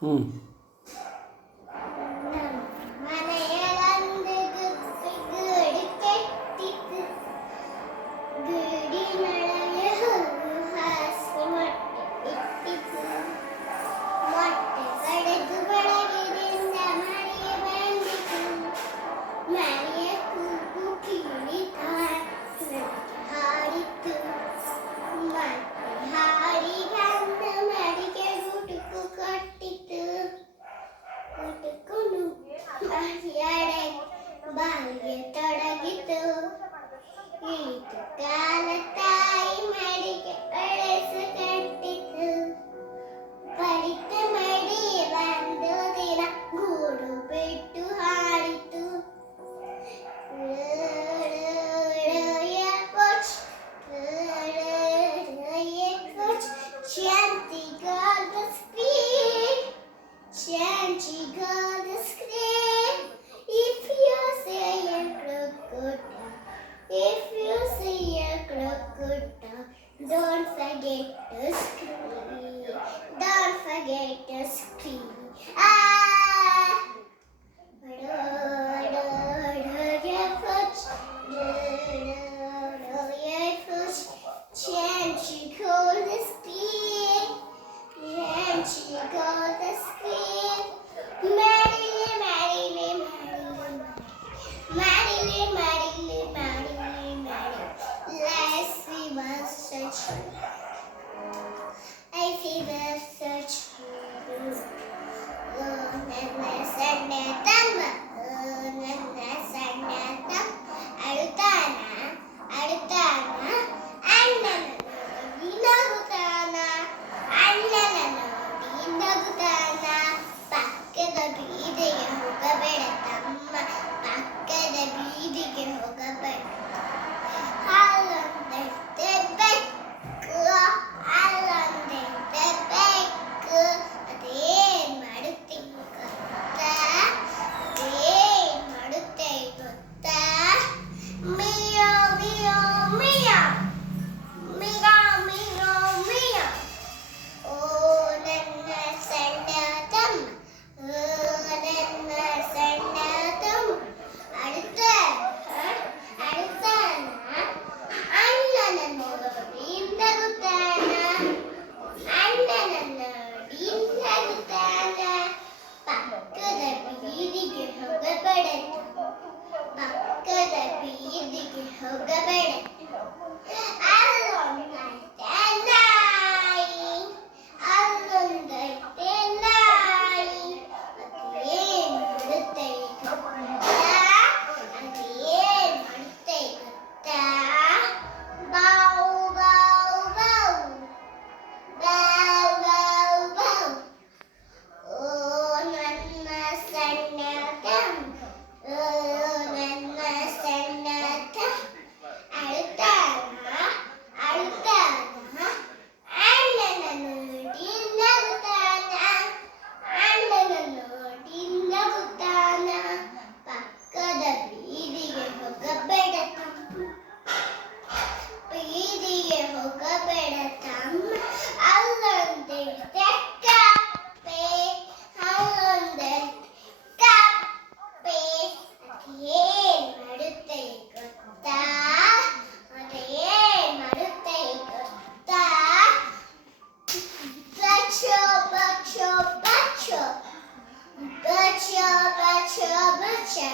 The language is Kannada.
ಹ್ಞೂ ಮನೆಯೊಂದು ಗೂಡು ಕಟ್ಟಿತು, ಗೂಡಿನೊಳಗೆ ಹುಲ್ಲು ಹಾಸಿ ಮೊಟ್ಟೆ ಇಟ್ಟಿತು. ಮೊಟ್ಟೆ ಕಡೆದು ಬೆಳಗಿನಿಂದ ಮರಿಗೆ ಬಂದಿತು. ಮರಿಯ ಕೂಗು ಕೇಳಿತ ನನಗೆ ಹಾಡಿತು. ಮತ್ತೆ ಹಾಡಿ ಬಂದು ಮರಿಗೆ ಗುಟುಕು ಕೊಟ್ಟಿತು. ಗುಟುಕು ಮರಿಯಡೆ ಬಾಯಿಗೆ ತೊಡಗಿತು. ಇಳಿತು ಕಾಲ ತಾಯಿ ಮಡಿಗೆ ಒಳೆಸು ಕಟ್ಟಿತು. ಬಲಿತ ಮಡಿ ಒಂದು ದಿನ ಗೂಡು ಬಿಟ್ಟು ಹಾಡಿತು. Chanty got the scream, Chanty got the scream. If you see a crocodile, if you see a crocodile, don't forget to scream, don't forget to scream. Ah! Chanty called the scream, Chanty called the scream. Marily, marily, marily, marily, marily, marily, marily. Last we must search. I see the search. ನನ್ನ ಸಣ್ಣ ತಮ್ಮ, ನನ್ನ ಸಣ್ಣ ತಮ್ಮ ಅಳುತ್ತಾನ ಅಳುತ್ತಾನ, ಅಣ್ಣನ ನೋಡಿ ನಗುತ್ತಾನ, ಅಣ್ಣನ ನೋಡಿ ನಗುತ್ತಾನ. ಪಕ್ಕದ ಬೀದಿಗೆ ಹೋಗಬೇಡ ತಮ್ಮ, ಪಕ್ಕದ ಬೀದಿಗೆ ಹೋಗಬೇಡ. ಅಲ್ಲೊಂದೈತೆ ಬೆಕ್ಕು, ಅಲ್ಲೊಂದೈತೆ ಬೆಕ್ಕು, ಅದೇನ್ ಮಾಡುತ್ತೆ ಗೊತ್ತಾ, ಅದೇನ್ ಮಾಡುತ್ತೆ ಗೊತ್ತಾ? Meow meow meow, meow meow meow. ಓ ನನ್ನ ಸಣ್ಣ ತಮ್ಮ, ಓ ನನ್ನ ಸಣ್ಣ ತಮ್ಮ ಅಳುತ್ತಾನ ಅಳುತ್ತಾನ, ಅಣ್ಣನ ನೋಡಿ ನಗುತ್ತಾನ, ಅಣ್ಣನ ನೋಡಿ ನಗುತ್ತಾನ. ಪಕ್ಕದ ಬೀದಿಗೆ ಹೋಗಬೇಡ, ಪಕ್ಕದ ಬೀದಿಗೆ ಹೋಗಬೇಡ. ಅಲ್ಲೊಂದೈತೆ ನಾಯಿ, ಅಲ್ಲೊಂದೈತೆ ನಾಯಿ, ಅದೇನ್ ಮಾಡುತ್ತೆ ಗೊತ್ತಾ, ಅದೇನ್ ಮಾಡುತ್ತೆ ಗೊತ್ತಾ? ಬೌ ಬೌ ಬೌ, ಬೌ ಬೌ ಬೌ. ಓ ನನ್ನ ಸಣ್ಣ ತಮ್ಮ, ಓ ನನ್ನ ಸಣ್ಣ ತಮ್ಮ ಅಳುತ್ತಾನ ಅಳುತ್ತಾನ, ಅಣ್ಣನ ನೋಡಿ ನಗುತ್ತಾನ, ಅಣ್ಣನ ನೋಡಿ ನಗುತ್ತಾನ. ಪಕ್ಕದ ಬೀದಿಗೆ ಹೋಗಬೇಡ ತಮ್ಮ, ಬೀದಿಗೆ ಹೋಗಬೇಡ ತಮ್ಮ. ಅಲ್ಲೊಂದೈತೆ ಕಪ್ಪೆ, ಅಲ್ಲೊಂದೈತೆ ಕಪ್ಪೆ, ಅದೇನ್ ಮಾಡುತ್ತೆ ಗೊತ್ತಾ, ಅದೇನ್ ಮಾಡುತ್ತೆ ಗೊತ್ತಾ? ಬಚ್ಚೋ ಬಚ್ಚೋ ಬಚ್ಚೋ, ಬಚ್ಚೋ ಬಚ್ಚೋ ಬಚ್ಚೋ.